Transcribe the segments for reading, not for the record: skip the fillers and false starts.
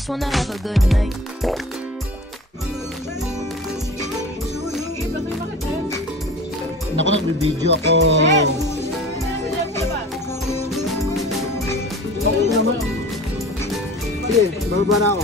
just wanna have a good night. Naku, nagbibideo ako. Sige, bababa na ako.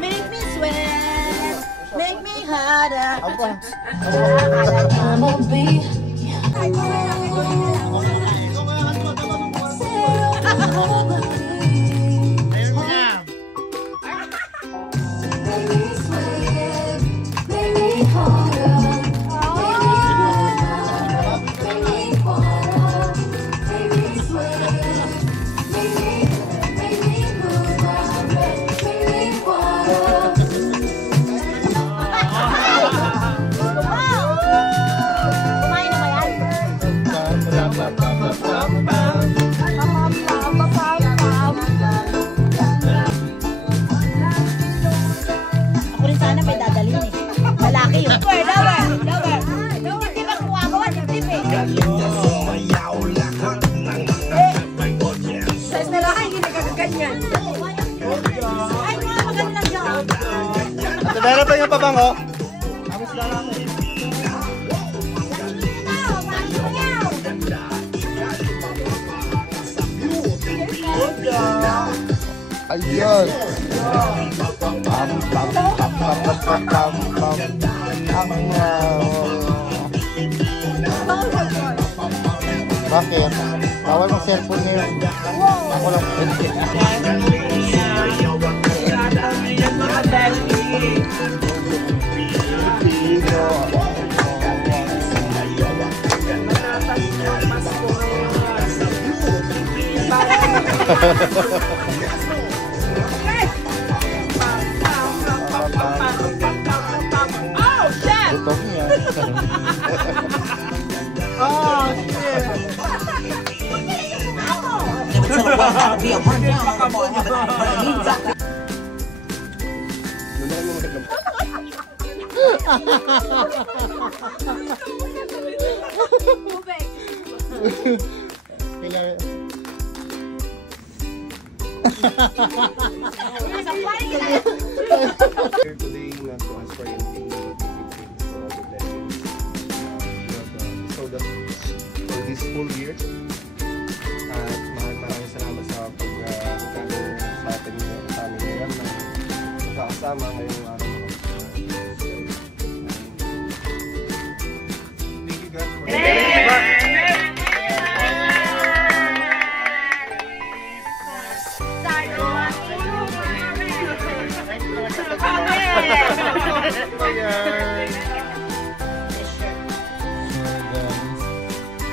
Make me sweat, make me harder. Ako rin sana may dadalhin eh. Lalaki yun. Lower. Hindi ba kumagawa? Dip eh. Sa lalaki, hindi nagkakaganyan. Ay, mga magandang job. Meron pa yung pabango? Tapos lang ako. Ayun. Bakit? Bawal mong cellphone ngayon. Ako lang. Oh, chef! Gutom niya. Oh, shit! Here today not to ask for anything so that for this full year at maraming salamat sa pag-recover sa atin sa amin ngayon na magkakasama ngayong araw na thank you God for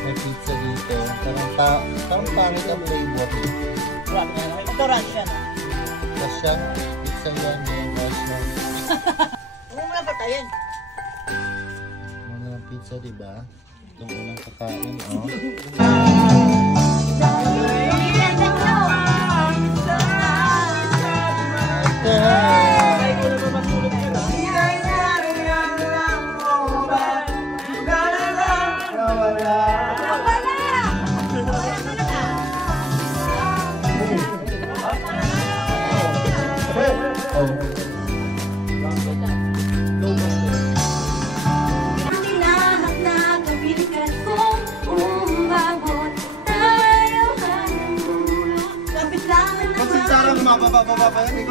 May pizza dito. Parang pangit ang flavor. Ito Russian. Russian? Pizza yan. Russian. Huwag mo na patayin. Mga ng pizza, diba? Itong unang kakain, oh. Mababa pa yan.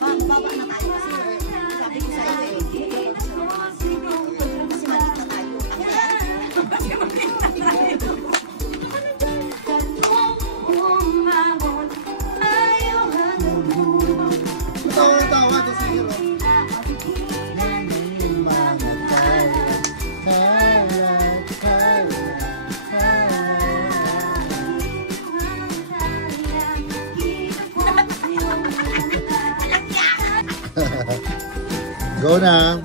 Mababa na tayo kasi sabi ko sa'yo eh. Kasi maliit na tayo. Kasi maliit na tayo. Tawa-tawa to sa iyo. Go na.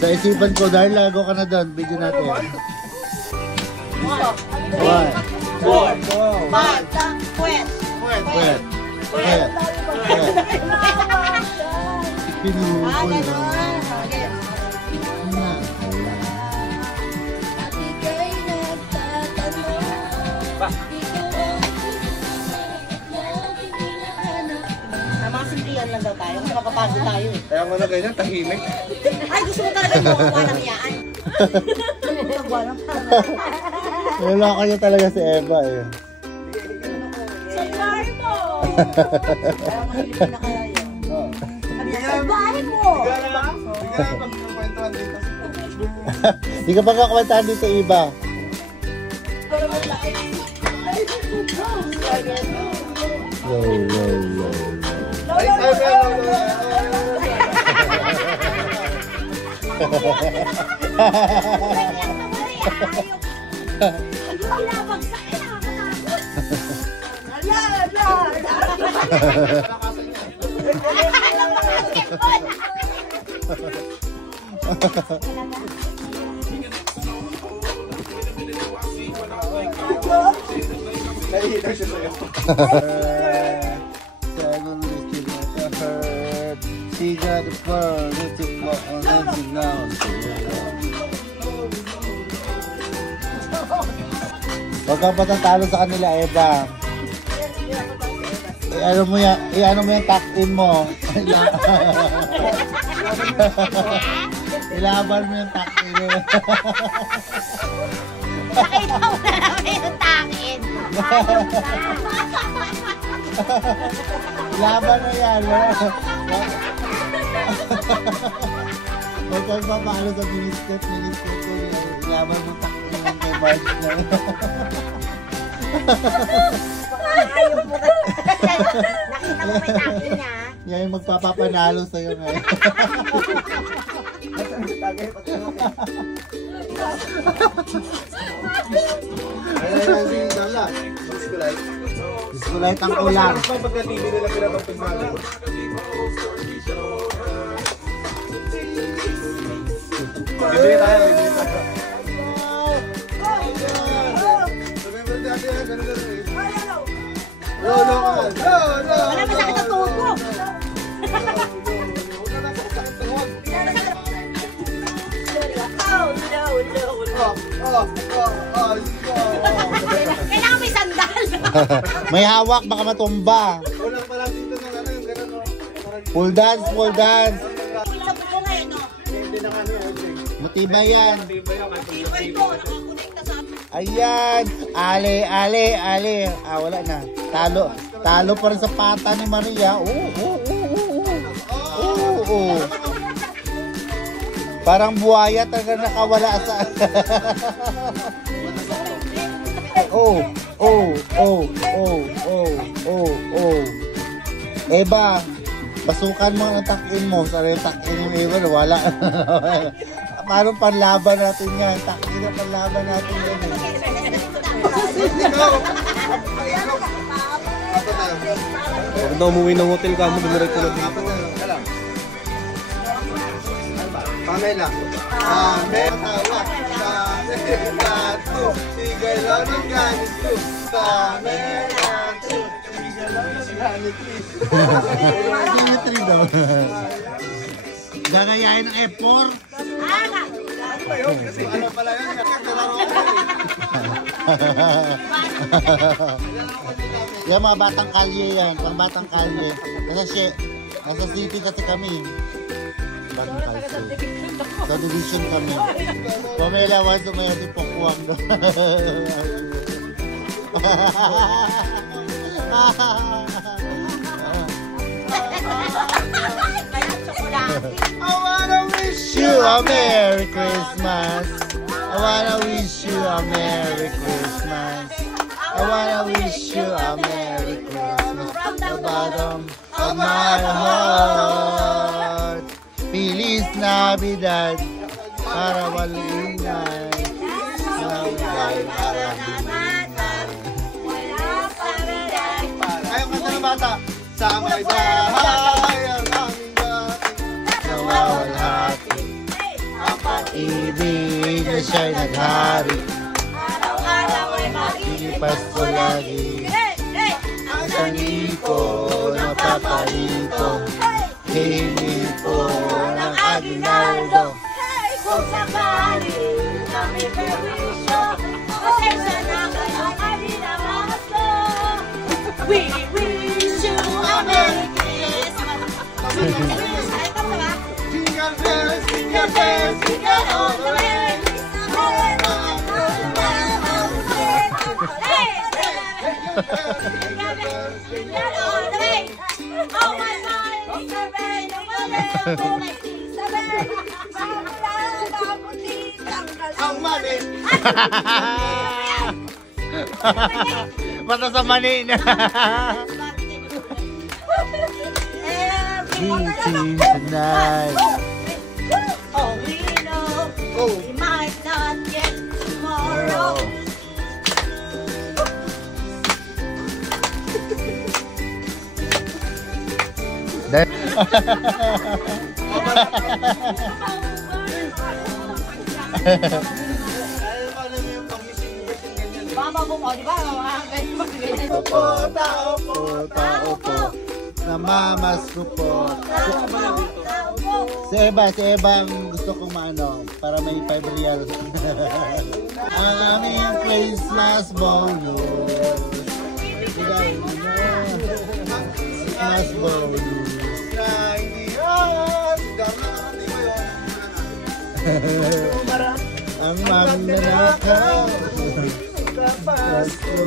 Sa isipan ko, Darla, go ka na doon. Video natin. 1, 2, 5, Puwet. Puwet. Pinupol na. Mga simplihan lang daw tayo. Makapagod tayo eh. Kaya mo na ganyan, tahimik. Ay, gusto mo talaga yung makuha ng iyaan. Nagawa ng Wala kanya talaga si Eva eh. Sa bahay mo! Kaya mo hindi na kaya yun. Sa bahay mo! Hindi ka pa kakwentahan dito, Iba. Yo. She got the fur, let's go on dancing now. Huwag kang patatalo sa kanila, Eva. Ano mo yung tuck-in mo. Ilaban mo yung tuck-in mo. Nakita mo na naman yung takin. Laban na yan, Huwag kang papaalo sa miniskirt ko. Ilaban mo tuck-in mo kay Bart na. Ayaw mo ka. Nakita mo may takin niya. Yan yung magpapapanalo sa'yo ngayon. Diskulay ang ulang. Pagka-TV nila pinapagpag natin. Bibili tayo. Remember dati yan, ganun eh. No. Wala masakit ang tuhod ko. Kailangan may sandal. May hawak, baka matumba. Walang pala dito ng ano yung ganun, no? Full dance. Sa buko ngayon, no? Hindi na ano yan. Matibay yan. Tibay ko, nakakonekta sa amin. Ayan. Ale. Ah, wala na. Talo pa rin sa pata ni Maria. Oo. Parang buhaya talaga nakawala sa... Eba, pasukan mo ang takin mo. Sarili takin mo, Eba, wala. Parang panlaban natin yan. Takin na panlaban natin yan. Huwag na umuwi ng hotel ka mo, dumiretso na dito. Pamela. Pamela. Pamela. Sigay lang ng ganit ko. Pamela. Sigay lang ng ganit ko. Dimitri daw. Gagayain ng F4. Kasi ano pala yun? Yan mga batang kalye yan. Pang batang kalye. Nasa city kasi kami. Batang kalye. Sa division kami. Pamela once umaya di pokuang do. I wanna wish You a Merry Christmas. I wanna wish you a Merry Christmas. I wanna wish you a Merry Christmas. From the bottom of my heart. Feliz Navidad. Para walingay. Ayaw ka ng bata. Sa may bahay ang aming dati. Nawawala Ibig na siya'y naghari. Araw-araw ay Ilipas ko lagi. Ang saniko na papalito. Hingin ko ng aginaldo. Kung sakali kami perwisyo, pasensya na kayo kami na maso. We wish you a Merry Christmas. Jingle bells, jingle bells, jingle all the way. Oh my God, it's a rain, Ang mani. Mata sa mani na. Meeting tonight. Oh, we know we might not get tomorrow. Mama mo mo, di ba? Opo, tao po. Namamas ko po. Si Eva ang gusto kong maano, para may 5 reals. Ang aming Christmas bonus. Christmas bonus. Ang magnanakaw. Pasko.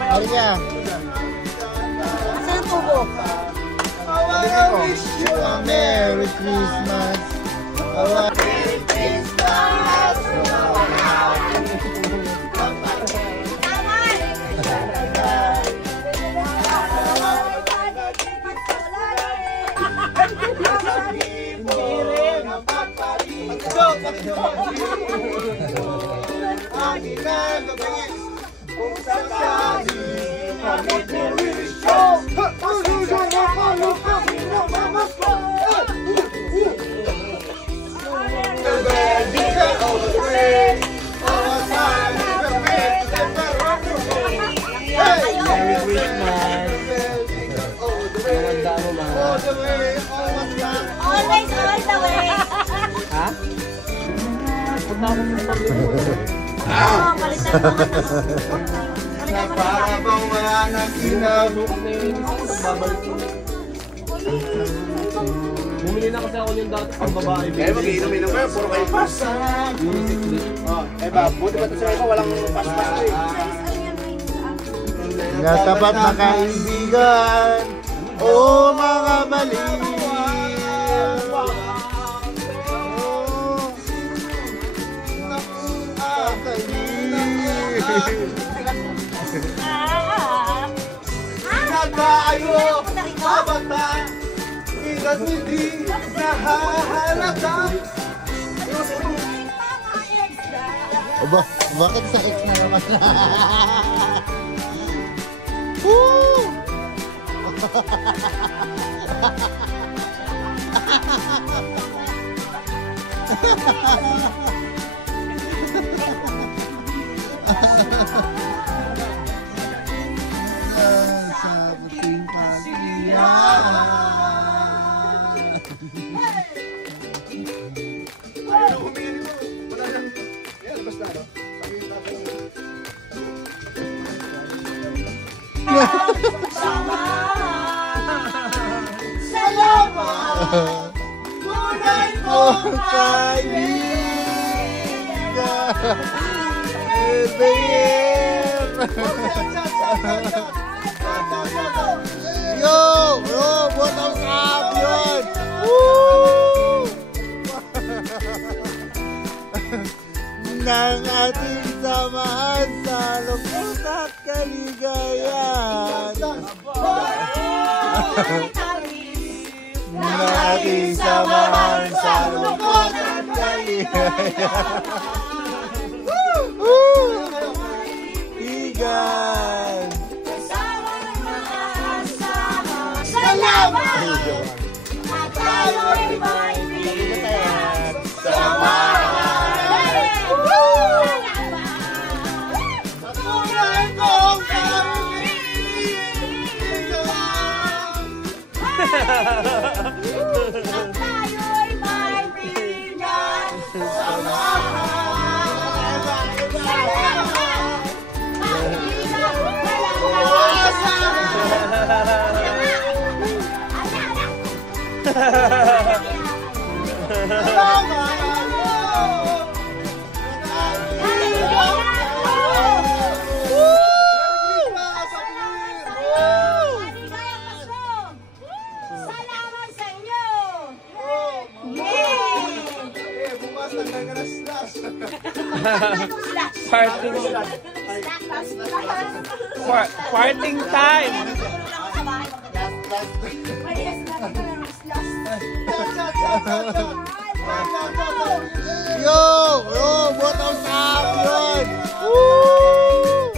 Maria. Asan ang tubo? I wish you a Merry Christmas. Merry Christmas. Always all the way. Ha? Oh, palitan mo. Para bang wala nang ginabok. Bumili na kasi ako yung dati pang babae. Kaya mag-iinumin naman, puro kayo pas. Buti ba ito sa iba, walang pas-pas ko eh. Natapat na kaibigan. O mga baliw. Nagkaayo, mabata, ilan hindi nahahalata. Aba, bakit sa X na naman? Woo! Sa puting Salamat! Tunay kong kaibigan. Yo! What else up yun? Woo! Nang ating samahan sa lungkot at kaligayahan. Nang ating samahan sa lungkot at kaligayahan. Bigan! At tayo'y may samahan. Tunay kong At tayo'y may bigan. Salamat sa inyo! Parting time. Yo! Yo! Buat ang champion! Woo!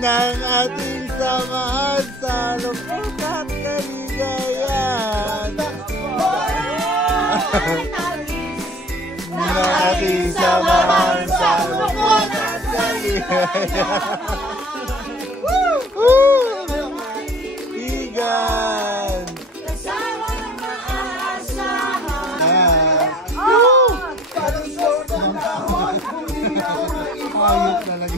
Nang ating samahan sa lupot at kaligayahan. Nang ating samahan sa lupot at kaligayahan. Igan! Ayos talaga.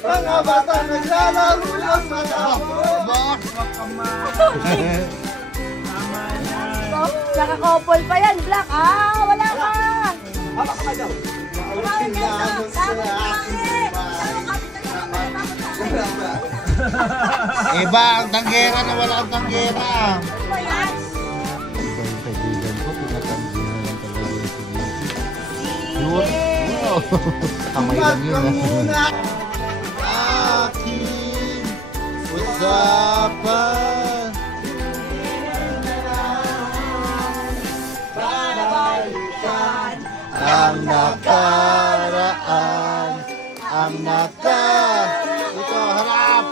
Mga bata naglalaro lang sa box. Nakakopol pa yan, Black. Wala ka. Haba ka daw. Iba ang tanggera na wala ang tanggera. Ito yung kaibigan ko, pinatanggihan lang talaga yung kaibigan. Wow! Kamay lang yun. Aking usapan. Ang nakaraan. Ang Ito, harap.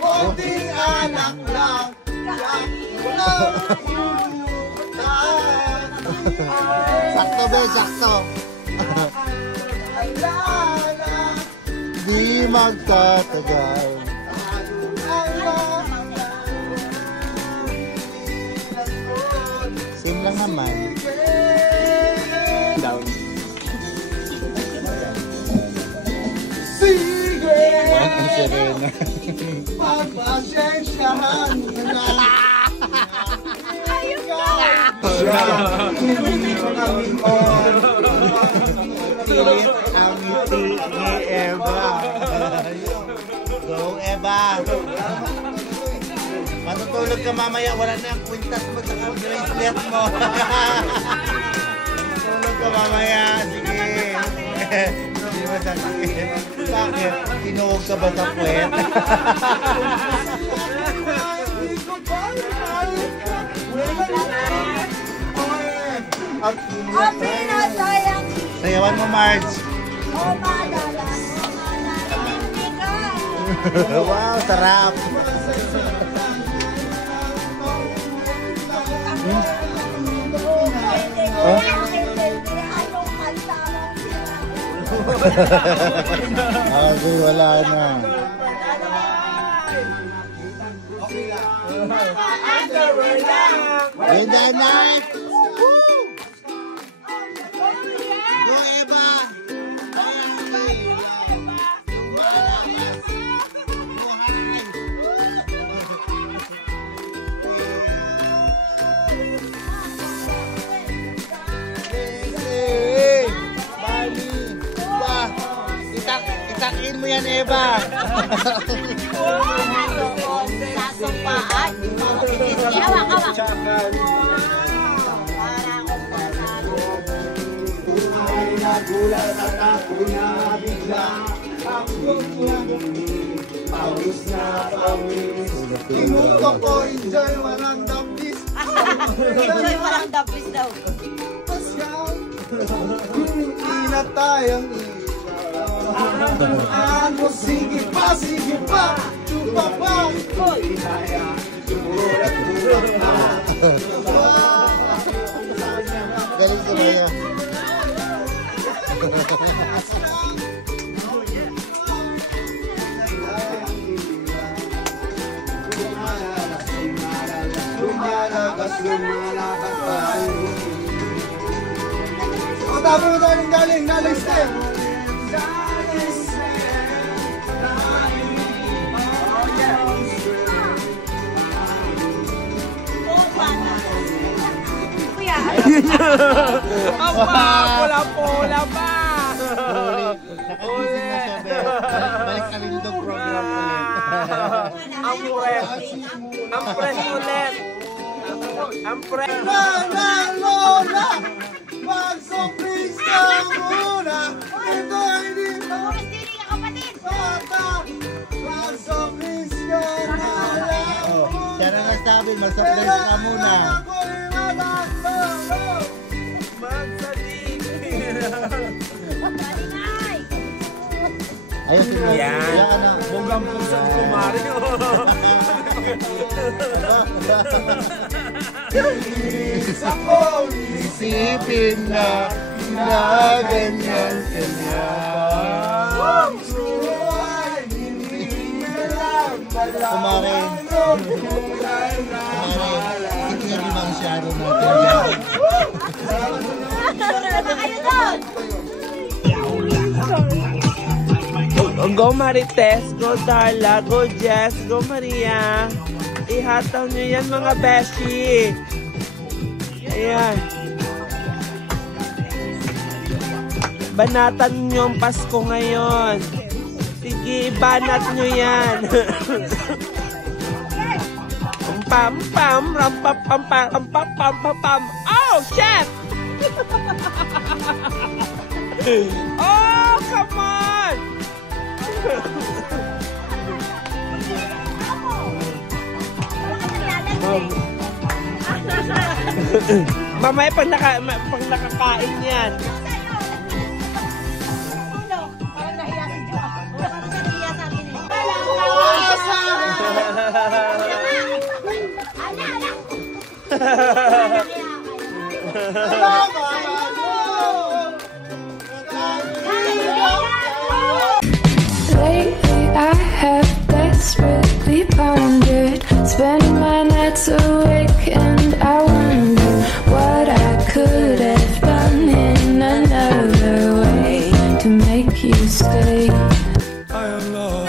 Konting anak lang. Sakto be, sakto. Di magtatagal. Same lang naman. Down. Ang Serena. Pagpasensyahan na. Ang ngiti ni Eva. Go, Eva. Matutulog ka mamaya. Wala na ang kwintas mo sa bracelet mo. Matutulog ka mamaya. Sige. Hindi mo sakit. Bakit? Tinuog ka ba sa kwet? Sayawan mo, Marge. Wow, sarap. Kasi wala na. In the night. Woo! Go, Eva. Itakin mo yan, Eva. Sasumpaan. Hawak. Nagulat at ako na bigla. Ang Tinutok ko, enjoy, walang dapis. Enjoy mo lang dapis daw. Pasyaw, hindi na tayong ano, sige pa, chupa pa. Galing ko kaya. Lumalabas tayo. O, tapo mo galing, step. Kuya, Wala pa. Nakagising na siya, Beth. Balik ka rin itong program ulit. Ang press ulit. Ang press. Lola, mag-surprise ka muna. Ito hindi Pumistili ka kapatid. bata. Mag-surprise ka na lang. Siya na nasabi, masapres ka muna. Malinay. Ayun, Yan. Bugang pusan ko, Mario. Isipin na ganyan kanya. Kumarin. Hindi nga di masyado natin. Ano kayo doon? Go Marites, go Darla, go Jess, go Maria. Ihataw nyo yan mga beshi. Ayan. Banatan nyo ang Pasko ngayon. Sige, banat nyo yan. Pam pam ram pam pam pam pam pam pam pam. Oh, chef! Oh, come on! Mamaya pag nakakain yan. Parang nahiya si Jo. Parang nahiya sa akin. Lately I have desperately pondered, spending my nights awake, and I wonder what I could have done in another way to make you stay. I am lost.